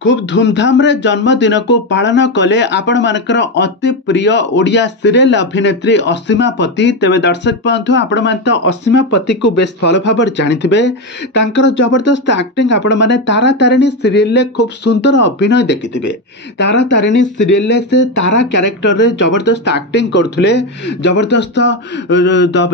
खूब धूमधाम रे जन्मदिन को पालन कले आपण मानकर अति प्रिय ओडिया सीरियल अभिनेत्री असीमा पति। तेरे दर्शक बंधु आपण मान तो असीमा पति को बेस भल भाव जानिथिबे। तांकर जबरदस्त एक्टिंग आपण माने तारा तारिणी सीरियल ले खूब सुंदर अभिनय देखिथिबे। तारा तारिणी सीरियल ले से तारा कैरेक्टर रे जबरदस्त एक्टिंग करथुले।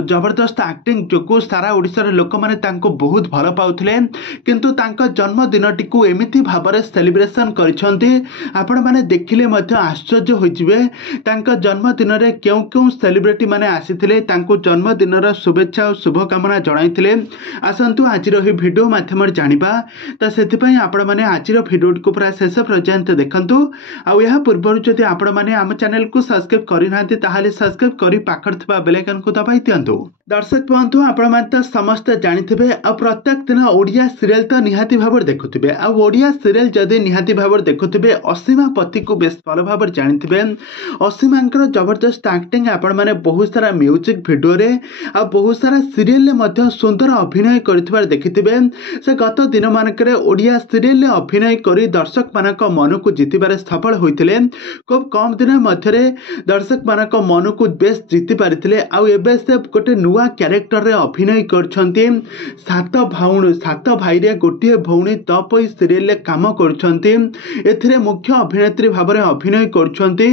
जबरदस्त एक्टिंग जोकु सारा ओडिसा रे लोक माने तांको बहुत भल पाउथले। किंतु तांका जन्मदिन टिकु एमिति भाबरे सेलिब्रेशन करिसंती आपण माने देखिले मध्य आश्चर्य होइजिबे। तांका जन्मदिन रे केउ केउ सेलिब्रिटी माने आसीथिले तांको जन्मदिन रा शुभेच्छा और शुभकामना जणाइथिले। आसंतु आजिर ही वीडियो माध्यम रे जानिबा। त सेति पई आपण माने आजिर वीडियो को पूरा शेष पर्यंत देखंतु। आ यहा पूर्व जदि आपण माने हम चैनल को सब्सक्राइब करि नांती ताहाले सब्सक्राइब करि पाखर थबा बेल आइकन को दबाइ दियंतु। दर्शक बंधु आपण माने त समस्त जानिथिबे आ प्रत्येक दिन ओडिया सीरियल त निहाती भाबर देखुथिबे। आ ओडिया सीरियल जदि निहाती भाबर देखुथिबे असीमा पति को बेस भल भाबर जानिथिबे। असीमांकर जबरदस्त एक्टिंग आपण माने बहुत सारा म्यूजिक वीडियो रे आ बहुत सारा सीरियल ले मध्य सुंदर अभिनय करथिबार देखिथिबे। से गत दिन मानकरे ओडिया सीरियल ले अभिनय करी दर्शक मानक मन को जितिबारे सफल होइथिले। खूब कम दिन मध्य रे दर्शक मानक मन को बेस जिति पारिथिले। आ एबे से गोटे नुवा कैरेक्टर रे अभिनय करछंती। सात भाई रे गोटे भौणी तपई सीरियल ले काम करछंती। एथिरे मुख्य अभिनेत्री भाबरे अभिनय करछंती।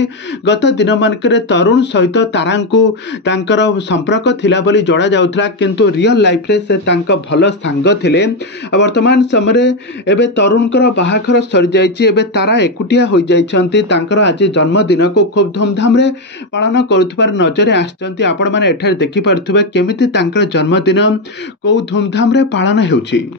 गत दिन मानकरे तरुण सहित तारांकु तांकर संपर्क थिला बोली जणा जाउथला। किंतु रियल लाइफ रे से तांका भल सांग थिले। वर्तमान समय एबे तरुणकर बाहाखर सरी जाइछि। एबे तारा एकुटिया होई जाइछंती। तांकर आज जन्मदिन को खूब धूमधाम रे पालन करुथबार नजरे आछंती। आपण माने एठारे देखि पारथुबे केमिति तांकर जन्मदिन को धूमधाम रे पालन हेउछि।